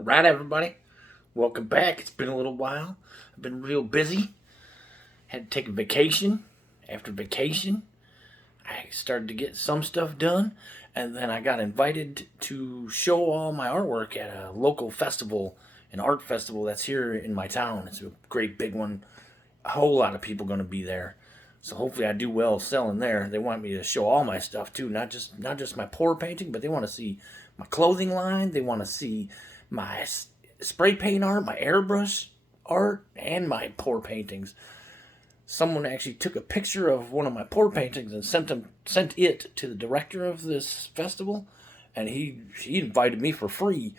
Right, everybody. Welcome back. It's been a little while. I've been real busy. Had to take a vacation. After vacation, I started to get some stuff done, and then I got invited to show all my artwork at a local festival, an art festival that's here in my town. It's a great big one. A whole lot of people going to be there. So hopefully I do well selling there. They want me to show all my stuff too, not just my pour painting, but they want to see my clothing line. They want to see my spray paint art, my airbrush art, and my pour paintings. Someone actually took a picture of one of my pour paintings and sent it to the director of this festival, and he invited me for free.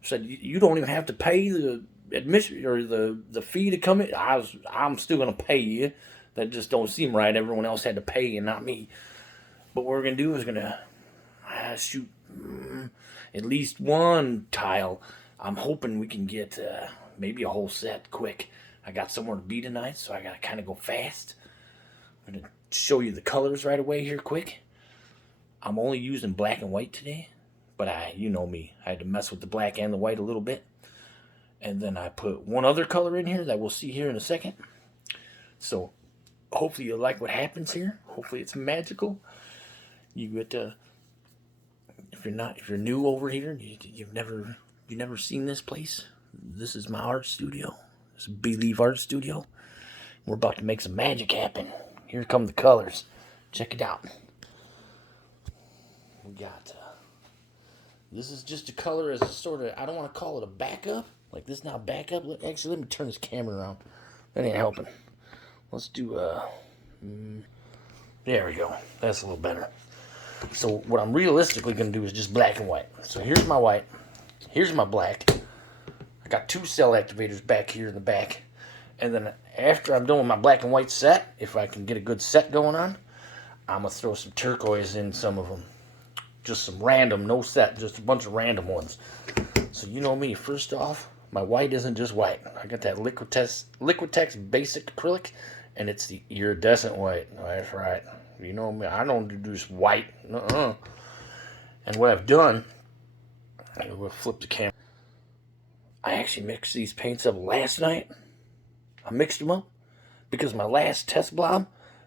Said you don't even have to pay the admission or the fee to come in. I'm still gonna pay you. That just don't seem right. Everyone else had to pay and not me. But what we're gonna do is gonna shoot at least one tile. I'm hoping we can get maybe a whole set quick. I got somewhere to be tonight, so I gotta kind of go fast. I'm gonna show you the colors right away here quick. I'm only using black and white today, but you know me, I had to mess with the black and the white a little bit. And then I put one other color in here that we'll see here in a second. So hopefully you like what happens here. Hopefully it's magical. You get to, if you're new over here, you've never seen this place. This is my art studio. This is Believe Art Studio. We're about to make some magic happen. Here come the colors. Check it out. We got this is just a color as a sort of, I don't want to call it a backup. Like this now backup. Actually, let me turn this camera around. That ain't helping. Let's do there we go. That's a little better. So what I'm realistically going to do is just black and white. So here's my white. Here's my black. I got two cell activators back here in the back. And then after I'm done with my black and white set, if I can get a good set going on, I'm going to throw some turquoise in some of them. Just some random, no set, just a bunch of random ones. So you know me, first off, my white isn't just white. I got that Liquitex basic acrylic, and it's the iridescent white. That's right. You know me, I don't do just white. And what I've done, we'll flip the camera. I actually mixed these paints up last night. I mixed them up because my last test blob,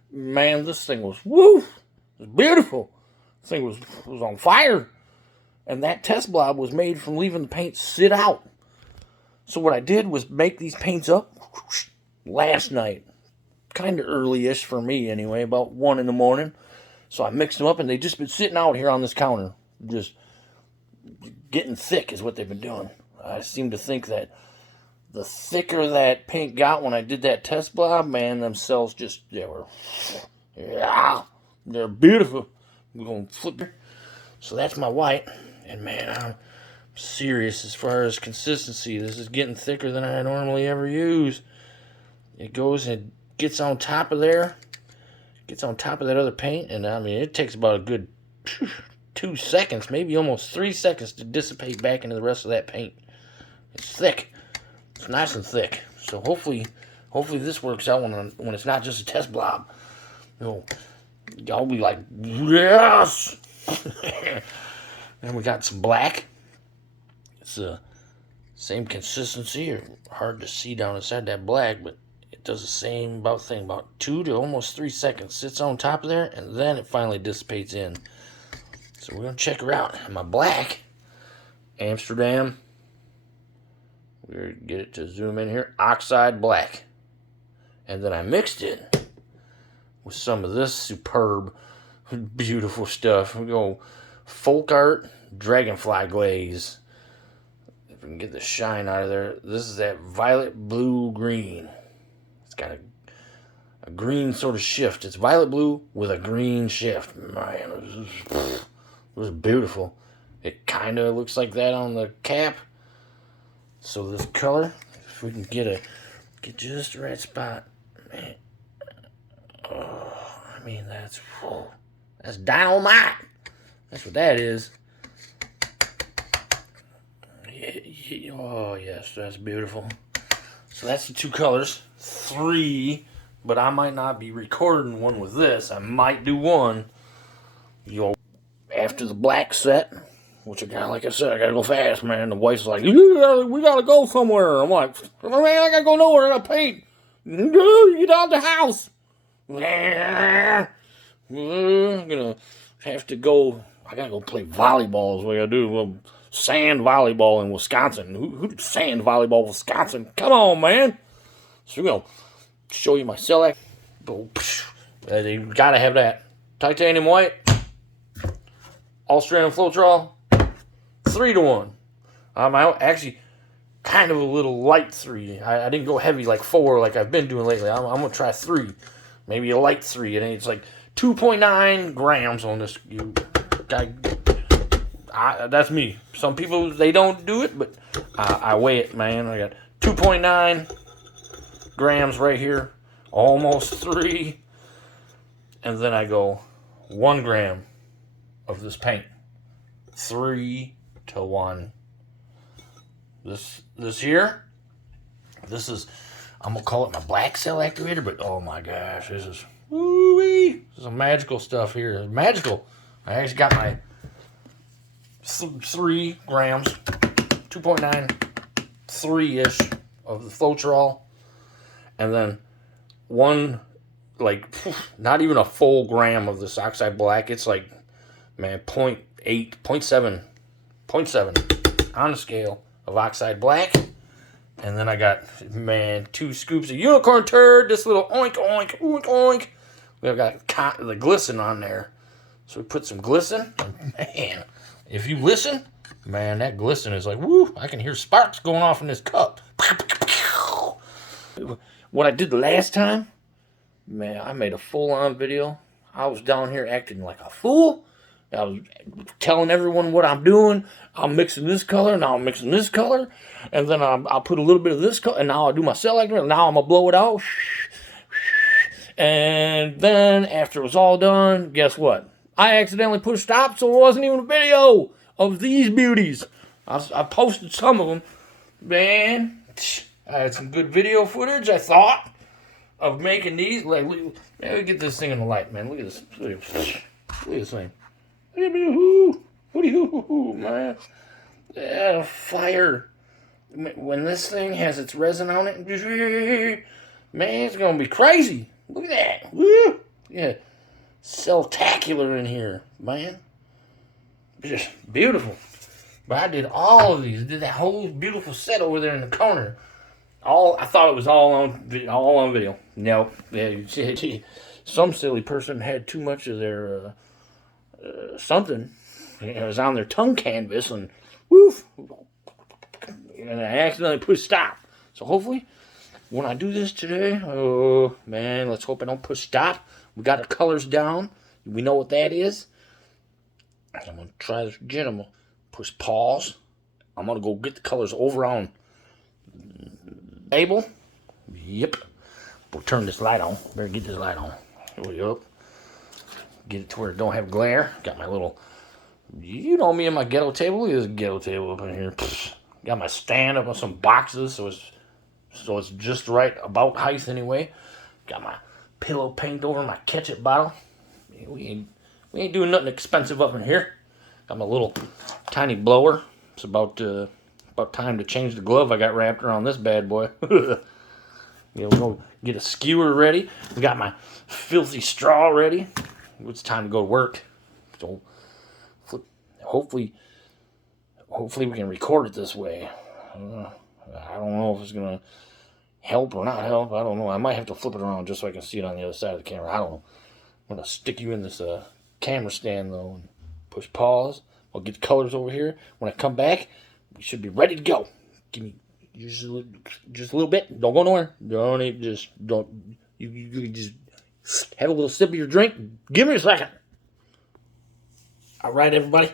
man, this thing was woo. It was beautiful. This thing was on fire. And that test blob was made from leaving the paint sit out. So what I did was make these paints up last night. Kind of early-ish for me anyway, about 1 in the morning. So I mixed them up and they've just been sitting out here on this counter. Just getting thick is what they've been doing. I seem to think that the thicker that paint got when I did that test blob, man, them cells just, they're beautiful. We're going to flip here. So that's my white. And man, I'm serious as far as consistency. This is getting thicker than I normally ever use. It goes and gets on top of there. Gets on top of that other paint. And I mean, it takes about a good 2 seconds, maybe almost 3 seconds to dissipate back into the rest of that paint. It's thick. It's nice and thick. So hopefully this works out when it's not just a test blob. You know, y'all be like, yes! Then we got some black. It's the same consistency. Or hard to see down inside that black, but it does the same thing. About 2 to almost 3 seconds. Sits on top of there, and then it finally dissipates in. So we're going to check her out. And my black, Amsterdam. We're going to get it to zoom in here. Oxide black. And then I mixed it with some of this superb, beautiful stuff. We go folk art, dragonfly glaze. If we can get the shine out of there. This is that violet blue green. It's got a green sort of shift. It's violet blue with a green shift. Man, it was beautiful. It kind of looks like that on the cap. So this color, if we can get just the right spot, man. Oh, I mean, that's dynamite. That's what that is. Oh, yes, that's beautiful. So that's the 2 colors. 3, but I might not be recording one with this. I might do one. After the black set, which again, like I said, I gotta go fast, man. The wife's like, we gotta go somewhere. I'm like, man, I gotta go nowhere. I gotta paint. Get out the house. I'm gonna have to go. I gotta go play volleyball is what I gotta do. Sand volleyball in Wisconsin. Who did sand volleyball in Wisconsin? Come on, man. So we're gonna show you my select. You gotta have that. Titanium white. Australian Floetrol. 3-to-1. I'm actually kind of a little light 3. I didn't go heavy like 4 like I've been doing lately. I'm gonna try 3. Maybe a light 3. And it's like 2.9 grams on this. That's me. Some people, they don't do it, but I weigh it, man. I got 2.9 grams right here. Almost 3. And then I go 1 gram of this paint. 3-to-1. This here, this is, I'm gonna call it my black cell activator, but oh my gosh, this is woo-wee. This is some magical stuff here. It's magical. I actually got my 3 grams, 2.9, 3-ish of the Floetrol, and then 1, like, not even a full gram of this oxide black. It's like, man, 0.8, 0.7 on the scale of oxide black. And then I got, man, 2 scoops of unicorn turd, this little oink, oink, oink, oink. We've got the glisten on there. So we put some glisten. Man, if you listen, man, that glisten is like, woo, I can hear sparks going off in this cup. What I did the last time, man, I made a full-on video. I was down here acting like a fool. I was telling everyone what I'm doing. I'm mixing this color, now I'm mixing this color, and then I'll put a little bit of this color, and now I'll do my cell activator, and now I'm going to blow it out. And then, after it was all done, guess what? I accidentally pushed stop, so it wasn't even a video of these beauties. I posted some of them. Man, I had some good video footage, I thought, of making these. Like, man, let me get this thing in the light, man. Look at this. Look at this thing. Look at me, what do you, man? Yeah, fire. When this thing has its resin on it, man, it's gonna be crazy. Look at that. Woo! Yeah, cell-tacular in here, man. Just beautiful. But I did all of these. Did that whole beautiful set over there in the corner. I thought it was all on video. No, some silly person had too much of their something. It was on their tongue canvas, and woof, and I accidentally pushed stop. So hopefully, when I do this today, oh man, let's hope I don't push stop. We got the colors down. We know what that is. I'm gonna try this again. I'm gonna push pause. I'm gonna go get the colors over on table. Yep. We'll turn this light on. Better get this light on. Yep. Get it to where it don't have glare. Got my little, you know me and my ghetto table. Look at this ghetto table up in here. Got my stand up on some boxes, so it's just right about height anyway. Got my pillow paint over my ketchup bottle. We ain't doing nothing expensive up in here. Got my little tiny blower. It's about time to change the glove I got wrapped around this bad boy. We'll go get a skewer ready. We got my filthy straw ready. It's time to go to work. So hopefully we can record it this way. I don't know if it's gonna help or not help. I don't know. I might have to flip it around just so I can see it on the other side of the camera. I don't know. I'm gonna stick you in this camera stand though and push pause. I'll get the colors over here. When I come back, we should be ready to go. Give me just a little bit. Don't go nowhere. You just have a little sip of your drink. Give me a second. All right, everybody,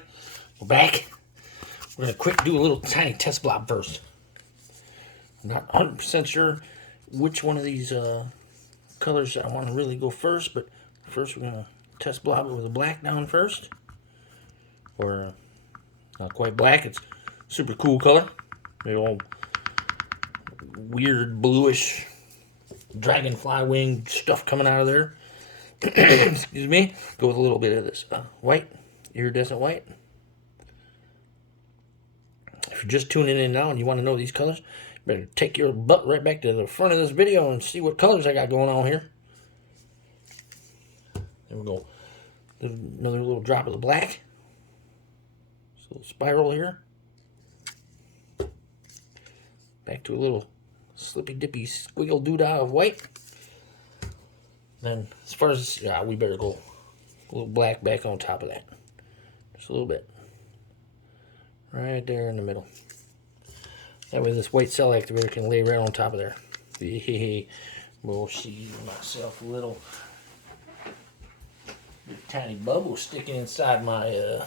we're back. We're gonna do a little tiny test blob first. I'm not 100% sure which one of these colors I want to really go first, but first we're gonna test blob it with a black down first, or not quite black. It's super cool color. Maybe all weird bluish dragonfly wing stuff coming out of there. Excuse me. Go with a little bit of this white, iridescent white. you're just tuning in now and you want to know these colors, you better take your butt right back to the front of this video and see what colors I got going on here. There we go. Another little drop of the black. This little spiral here. Back to a little slippy dippy squiggle doodah of white. Then as far as, we better go a little black back on top of that. Just a little bit. Right there in the middle. That way this white cell activator can lay right on top of there. We'll see myself a little tiny bubble sticking inside my,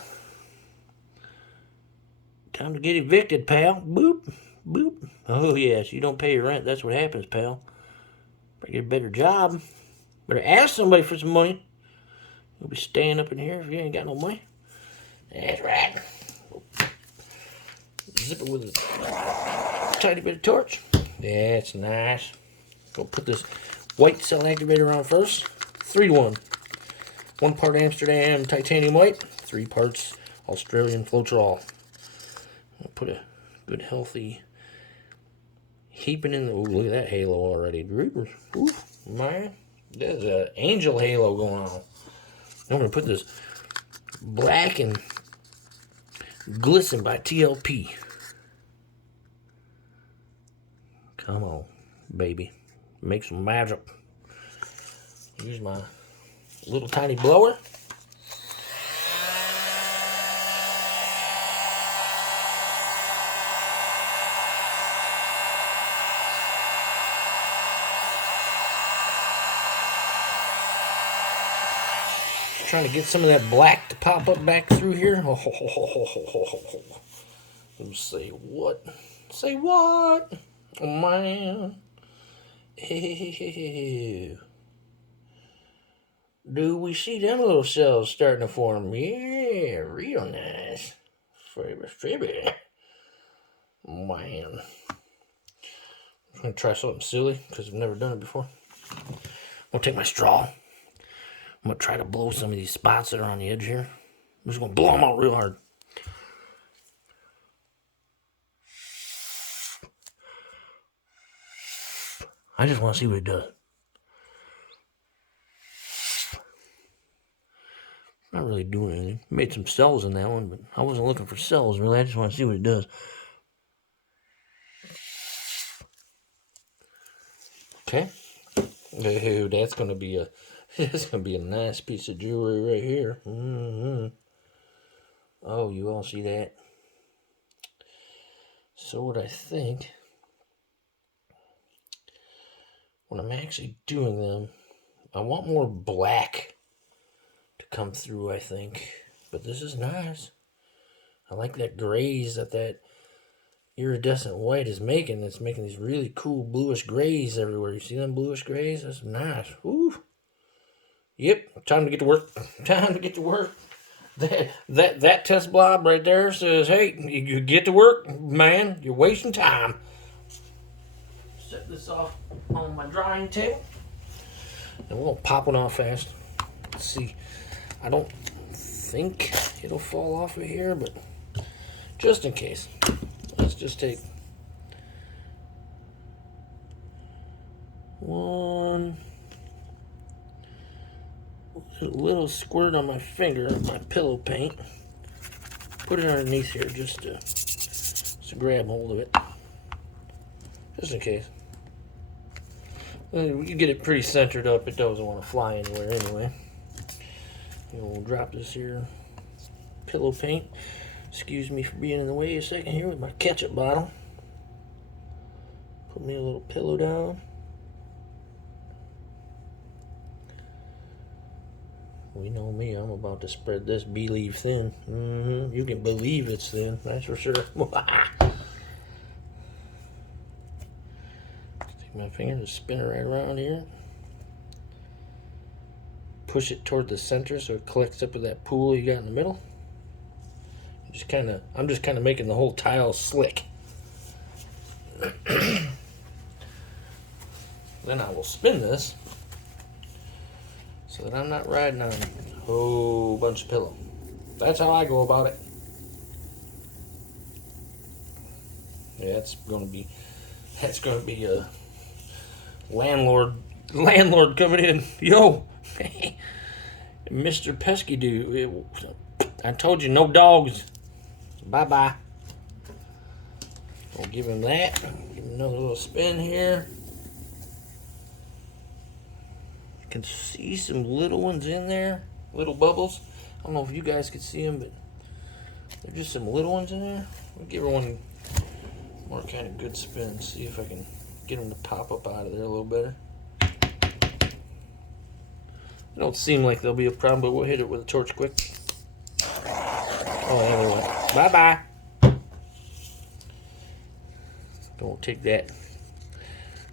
time to get evicted, pal. Boop, boop. Oh yes, you don't pay your rent, that's what happens, pal. Better get a better job. Better ask somebody for some money. You'll be staying up in here if you ain't got no money. That's right. Zip it with a tiny bit of torch. That's nice. Go put this white cell activator on first. 3 to 1. 1 part Amsterdam titanium white, 3 parts Australian Floetrol. I'll put a good healthy heaping in the. Ooh, look at that halo already. Ooh, man. There's an angel halo going on. I'm going to put this black and glisten by TLP. Come on, baby. Make some magic. Use my little tiny blower. Trying to get some of that black to pop up back through here. Let's say what? Say what? Oh man. Ew. Do we see them little cells starting to form? Yeah, real nice. Fibby. Man. I'm going to try something silly because I've never done it before. I'm going to take my straw. I'm going to try to blow some of these spots that are on the edge here. I'm just going to blow them out real hard. I just want to see what it does. Not really doing anything. Made some cells in that one, but I wasn't looking for cells really. I just want to see what it does. Okay. Oh, that's gonna be a nice piece of jewelry right here. Oh, you all see that? So what I think, when I'm actually doing them, I want more black to come through, I think. But this is nice. I like that grays that iridescent white is making. It's making these really cool bluish grays everywhere. You see them bluish grays? That's nice. Ooh. Yep, time to get to work. Time to get to work. That test blob right there says, hey, you get to work, man. You're wasting time. Set this off on my drying table. And we're going to pop one off fast. Let's see. I don't think it'll fall off of here, but just in case. Let's just take one little squirt on my finger of my pillow paint. Put it underneath here just to grab hold of it. Just in case. You get it pretty centered up. It doesn't want to fly anywhere anyway. And we'll drop this here pillow paint. Excuse me for being in the way a second here with my ketchup bottle. Put me a little pillow down. We know me, I'm about to spread this bee-leaf thin. You can believe it's thin, that's for sure. Take my finger, just spin it right around here. Push it toward the center so it collects up with that pool you got in the middle. I'm just kind of making the whole tile slick. Then I will spin this so that I'm not riding on a whole bunch of pillow. That's how I go about it. Yeah, that's gonna be a landlord coming in. Yo, Mr. Pesky Dude. I told you, no dogs. Bye bye. We'll give him that. Give him another little spin here. You can see some little ones in there, little bubbles. I don't know if you guys could see them, but there's just some little ones in there. We'll give her one more kind of good spin. See if I can get them to pop up out of there a little better. It don't seem like there'll be a problem, but we'll hit it with a torch quick. Oh, there we went. Bye-bye. Don't take that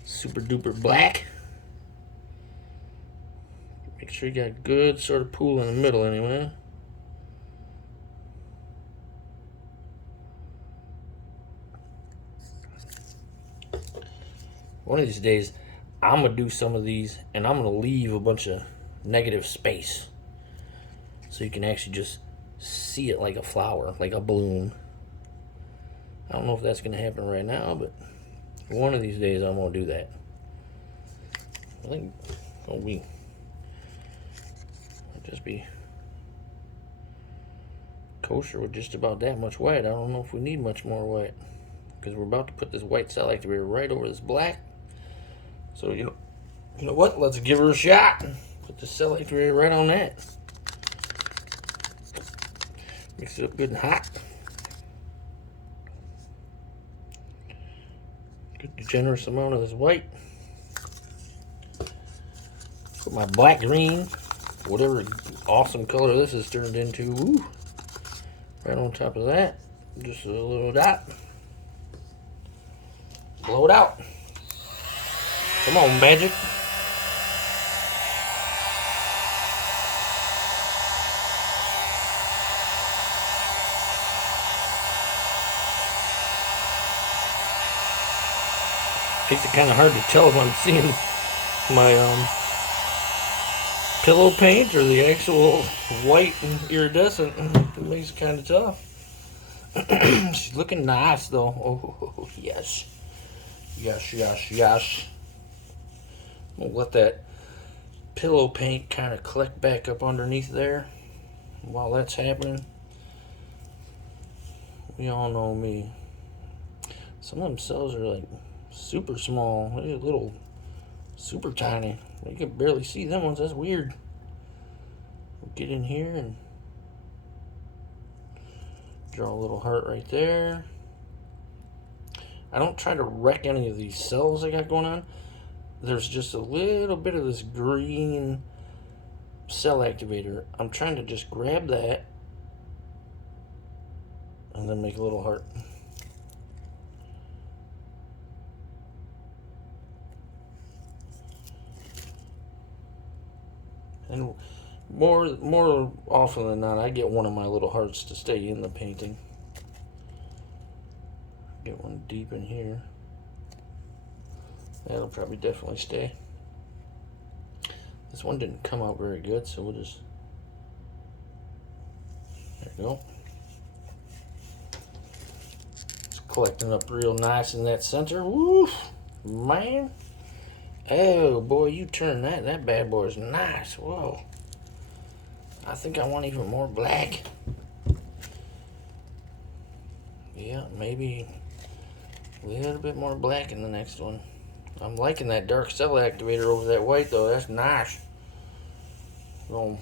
super duper black. Make sure you got a good sort of pool in the middle anyway. One of these days, I'm going to do some of these and I'm going to leave a bunch of negative space so you can actually just see it like a flower, like a bloom. I don't know if that's going to happen right now, but one of these days I'm going to do that. I think it'll just be kosher with just about that much white. I don't know if we need much more white because we're about to put this white cell activator right over this black. So you know what? Let's give her a shot. Put the cell activator right on that. Mix it up good and hot. Good generous amount of this white. Put my black green, whatever awesome color this is turned into. Woo, right on top of that. Just a little dot. Blow it out. Come on, magic. Makes it kind of hard to tell if I'm seeing my pillow paint or the actual white and iridescent. It makes it kind of tough. She's looking nice though. Oh, yes. Yes, yes, yes. We'll let that pillow paint kind of collect back up underneath there. While that's happening, you all know me. Some of them cells are like super small. They're little, super tiny. You can barely see them ones. That's weird. We'll get in here and draw a little heart right there. I don't try to wreck any of these cells I got going on. There's just a little bit of this green cell activator. I'm trying to just grab that and then make a little heart. And more often than not, I get one of my little hearts to stay in the painting. Get one deep in here. That'll probably definitely stay. This one didn't come out very good, so we'll just... There we go. It's collecting up real nice in that center. Woo! Man! Oh boy, you turn that. That bad boy is nice. Whoa. I think I want even more black. Yeah, maybe a little bit more black in the next one. I'm liking that dark cell activator over that white though. That's nice. I'm gonna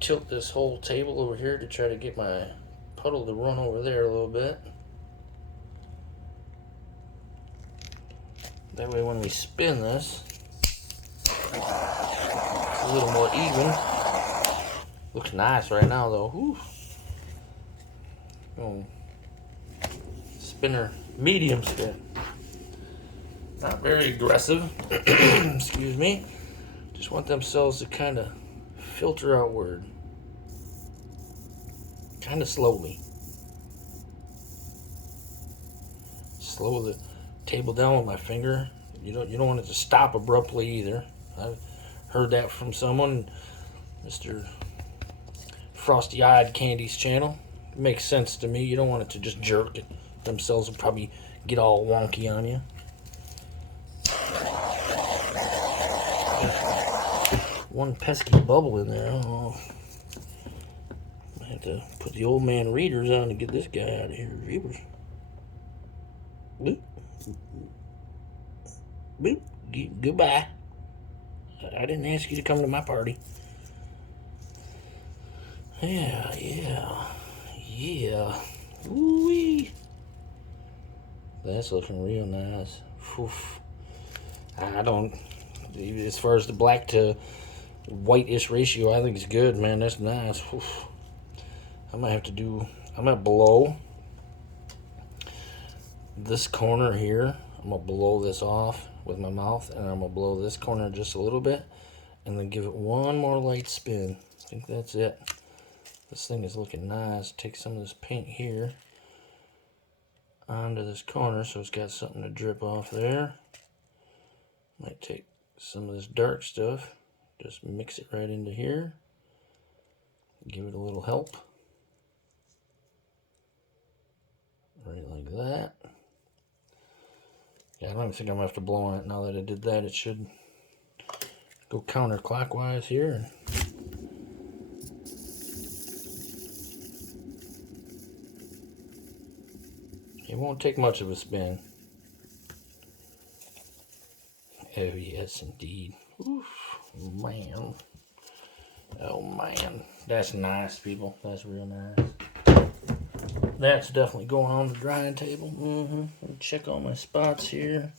tilt this whole table over here to try to get my puddle to run over there a little bit. That way when we spin this, it's a little more even. Looks nice right now though. Whew. Oh. Spinner, medium spin. Not very aggressive. Excuse me. Just want them cells to kind of filter outward. Kind of slowly. Slow the table down with my finger. You don't want it to stop abruptly either. I've heard that from someone, Mr. Frosty Eyed Candy's channel. It makes sense to me. You don't want it to just jerk it themselves will probably get all wonky on you. One pesky bubble in there. I don't know. I have to put the old man readers on to get this guy out of here. Reavers. Boop. Boop. Goodbye. I didn't ask you to come to my party. Yeah. Ooh-wee. That's looking real nice. Oof. I don't, as far as the black to whitish ratio, I think it's good, man. That's nice. Oof. I'm gonna blow this corner here. I'm gonna blow this off with my mouth, and I'm gonna blow this corner just a little bit, and then give it one more light spin. I think that's it. This thing is looking nice. Take some of this paint here onto this corner so it's got something to drip off there. Might take some of this dark stuff, just mix it right into here. Give it a little help. Right like that. Yeah, I don't even think I'm gonna have to blow on it now that I did that. It should go counterclockwise here. It won't take much of a spin. Oh yes, indeed. Oof, man. Oh man, that's nice, people. That's real nice. That's definitely going on the drying table. Check all my spots here.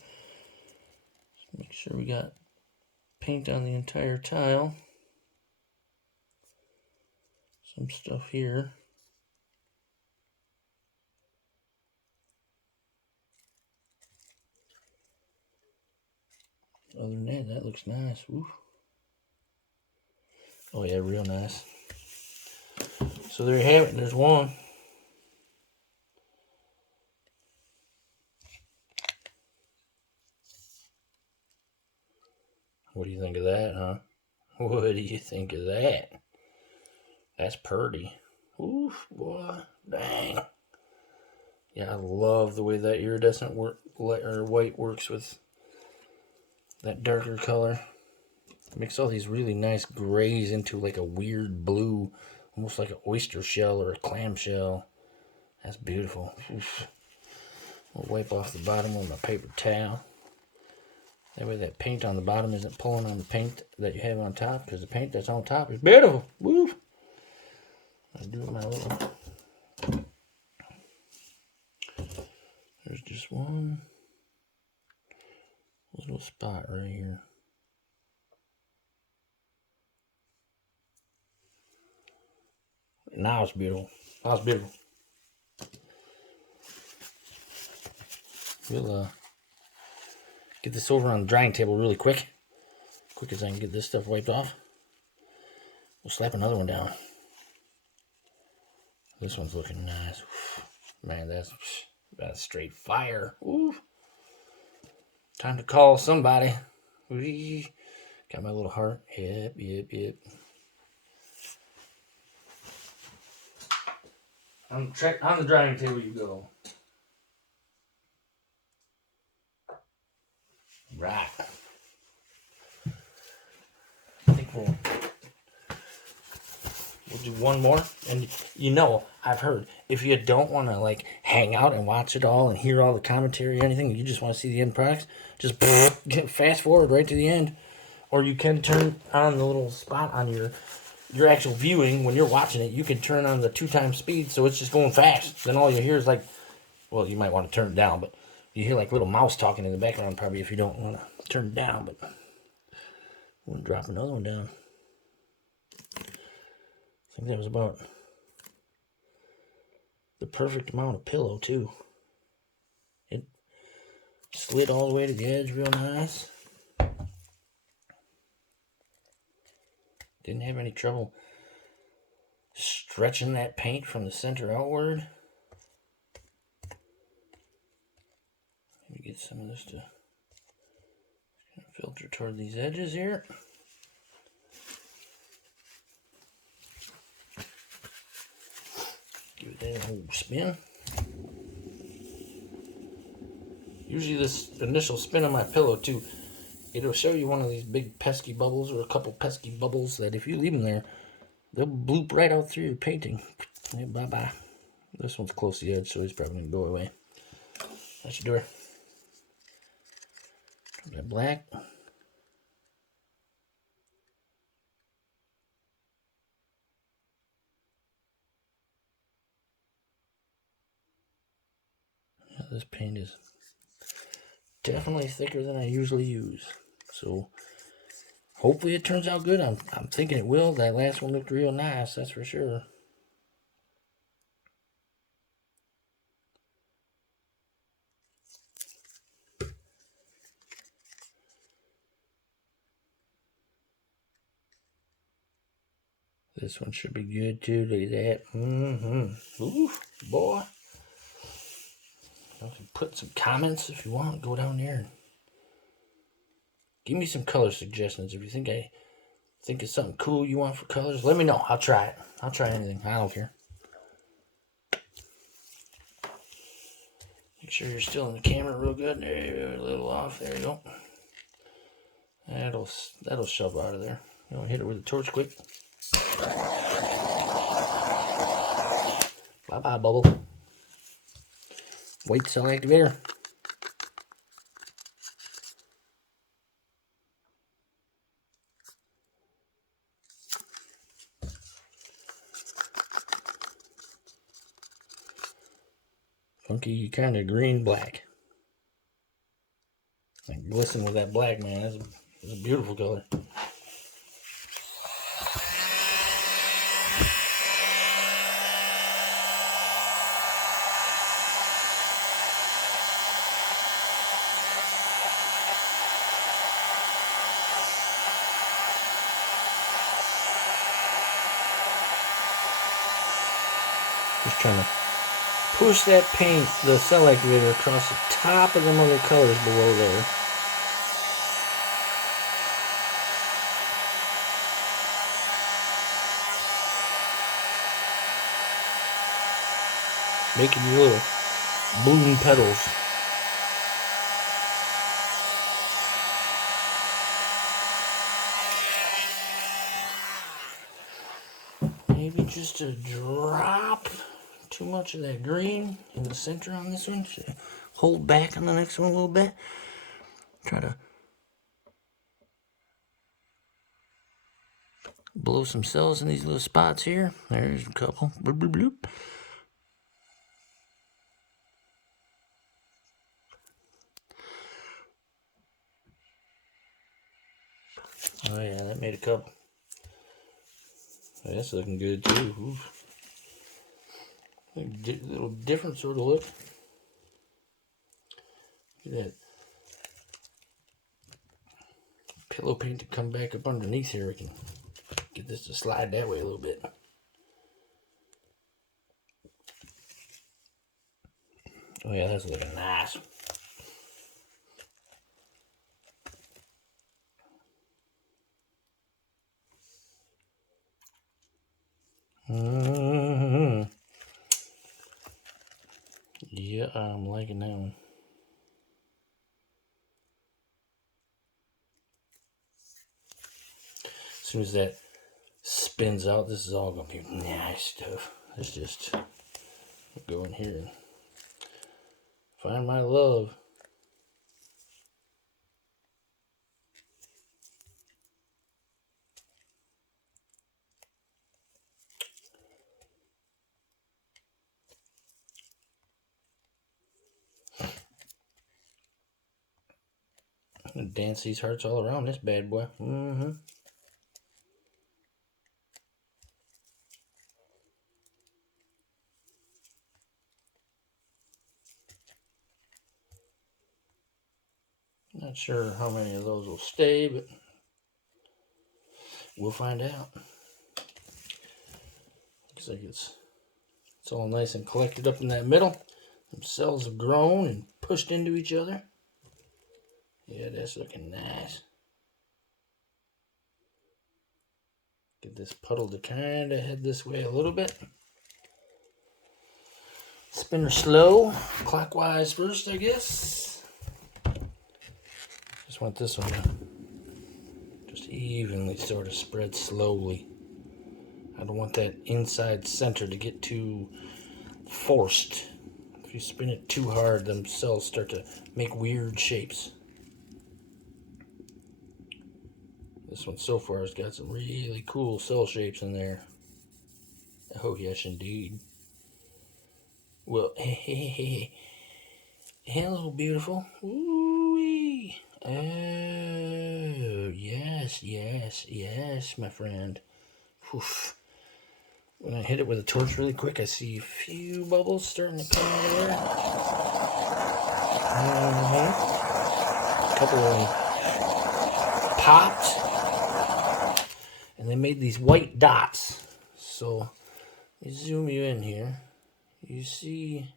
Just make sure we got paint on the entire tile. Some stuff here. Other than that, that looks nice. Ooh. Oh yeah, real nice. So there you have it. There's one. What do you think of that, huh? What do you think of that? That's pretty. Oof, boy. Dang. Yeah, I love the way that iridescent white works with that darker color. Mix all these really nice grays into like a weird blue, almost like an oyster shell or a clam shell. That's beautiful. Oof. I'll wipe off the bottom with my paper towel. That way that paint on the bottom isn't pulling on the paint that you have on top, because the paint that's on top is beautiful. Woo! I do my little... There's just one little spot right here. Now it's beautiful. Now it's beautiful. We'll get this over on the drying table really quick. Quick as I can get this stuff wiped off. We'll slap another one down. This one's looking nice. Man, that's straight fire. Ooh. Time to call somebody. Whee. Got my little heart. Yep. On the drying table you go. Right. I think we'll do one more. And you know, I've heard if you don't want to like hang out and watch it all and hear all the commentary or anything, you just want to see the end products, just fast forward right to the end. Or you can turn on the little spot on your actual viewing when you're watching it. You can turn on the 2x speed, so it's just going fast. Then all you hear is like, well, you might want to turn it down, but you hear like little mouse talking in the background probably if you don't want to turn it down. But we'll drop another one down. I think that was about the perfect amount of pillow too. It slid all the way to the edge real nice. Didn't have any trouble stretching that paint from the center outward. Let me get some of this to filter toward these edges here. Give it that whole spin. Usually this initial spin on my pillow too, it'll show you one of these big pesky bubbles or a couple pesky bubbles that if you leave them there, they'll bloop right out through your painting. Yeah, bye-bye. This one's close to the edge, so it's probably going to go away. That's your door. That black. Yeah, this paint is definitely thicker than I usually use. So hopefully it turns out good. I'm thinking it will. That last one looked real nice, that's for sure. This one should be good too. Look at that. Ooh, boy. You can put some comments if you want. Go down there and give me some color suggestions. If you think I think it's something cool you want for colors, let me know. I'll try it. I'll try anything. I don't care. Make sure you're still in the camera real good. There, a little off. There you go. That'll shove out of there. You know, hit it with a torch quick. Bye-bye, bubble. White cell activator. Funky kind of green black. Like glisten with that black, man. That's a beautiful color. Just trying to push that paint, the cell activator, across the top of them other colors below there. Making your little bloom petals. Maybe just a drop too much of that green in the center on this one. So hold back on the next one a little bit. Try to blow some cells in these little spots here. There's a couple. Bloop, bloop, bloop. Oh yeah, that made a couple. Oh, that's looking good too. Oof. A little different sort of look. Look at that pillow paint to come back up underneath here. We can get this to slide that way a little bit. Oh yeah, that's looking nice. Yeah, I'm liking that one. As soon as that spins out, this is all gonna be nice stuff. Let's just go in here and find my love. I'm gonna dance these hearts all around this bad boy. Not sure how many of those will stay, but we'll find out. Looks like it's all nice and collected up in that middle. Some cells have grown and pushed into each other. Yeah, that's looking nice. Get this puddle to kind of head this way a little bit. Spin her slow, clockwise first, I guess. Just want this one to just evenly sort of spread slowly. I don't want that inside center to get too forced. If you spin it too hard, them cells start to make weird shapes. This one so far has got some really cool cell shapes in there. Oh yes, indeed. Well, hello, beautiful. Ooh-wee. Oh, yes, my friend. Oof. When I hit it with a torch really quick, I see a few bubbles starting to come out of there. A couple of them popped, and they made these white dots. So, let me zoom you in here. You see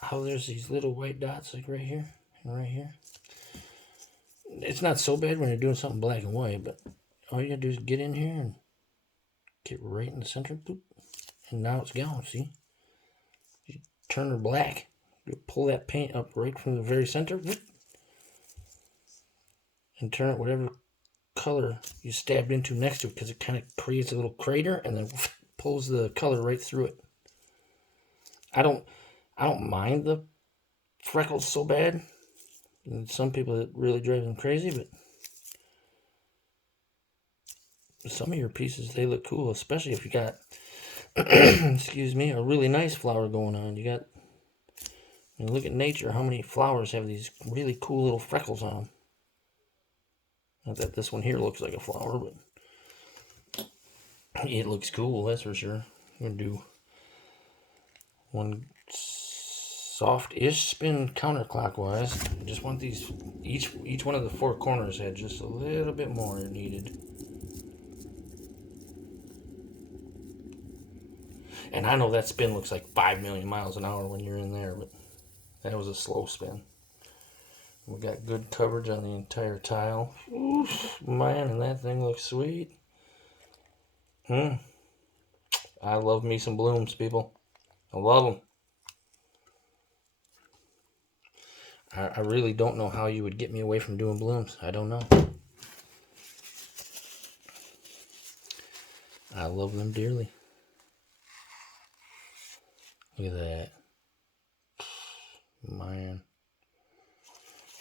how there's these little white dots like right here and right here? It's not so bad when you're doing something black and white, but all you gotta do is get in here and get right in the center, boop, and now it's gone, see? You turn her black, you pull that paint up right from the very center, whoop, and turn it whatever color you stabbed into next to it, because it kind of creates a little crater and then whoop, pulls the color right through it. I don't mind the freckles so bad. And some people it really drives them crazy, but some of your pieces, they look cool, especially if you got excuse me, a really nice flower going on. You got, look at nature, how many flowers have these really cool little freckles on them. Not that this one here looks like a flower, but it looks cool, that's for sure. I'm gonna do one soft-ish spin counterclockwise. I just want these, each one of the four corners had just a little bit more needed. And I know that spin looks like 5 million miles an hour when you're in there, but that was a slow spin. We got good coverage on the entire tile. Oof, man, and that thing looks sweet. I love me some blooms, people. I love them. I really don't know how you would get me away from doing blooms. I don't know. I love them dearly. Look at that. Man.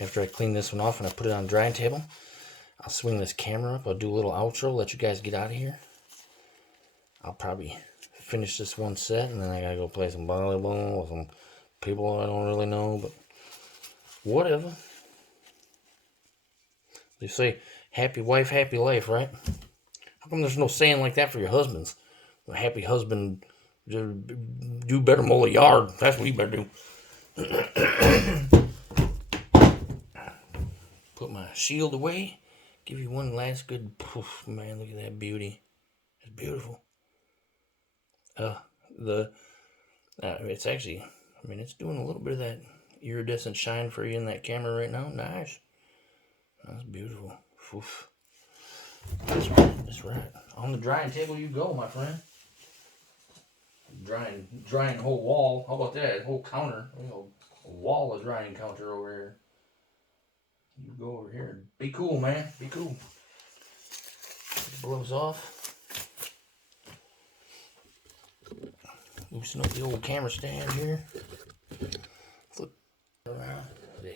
After I clean this one off and I put it on the drying table, I'll swing this camera up. I'll do a little outro, let you guys get out of here. I'll probably finish this one set, and then I gotta go play some volleyball with some people I don't really know, but whatever. They say, happy wife, happy life, right? How come there's no saying like that for your husbands? A happy husband, do better mow the yard. That's what you better do. Put my shield away. Give you one last good poof. Man, look at that beauty. It's beautiful. It's actually, it's doing a little bit of that iridescent shine for you in that camera right now. Nice. That's beautiful. Oof. That's right. That's right. On the drying table you go, my friend. Drying the whole wall. How about that? Whole counter. A wall of drying counter over here. You go over here and be cool, man. Be cool. It blows off. Loosen up the old camera stand here. Flip around.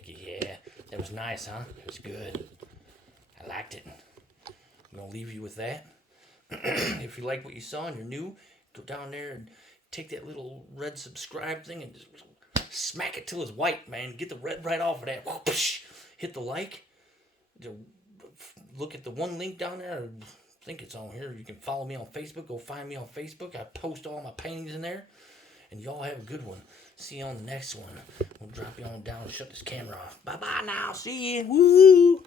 Yeah, that was nice, huh? It was good. I liked it. I'm gonna leave you with that. If you like what you saw and you're new, go down there and take that little red subscribe thing and just smack it till it's white, man. Get the red right off of that. Hit the like. Look at the one link down there. I think it's on here. You can follow me on Facebook. Go find me on Facebook. I post all my paintings in there. And y'all have a good one. See you on the next one. We'll drop you on down and shut this camera off. Bye-bye now. See you. Woo!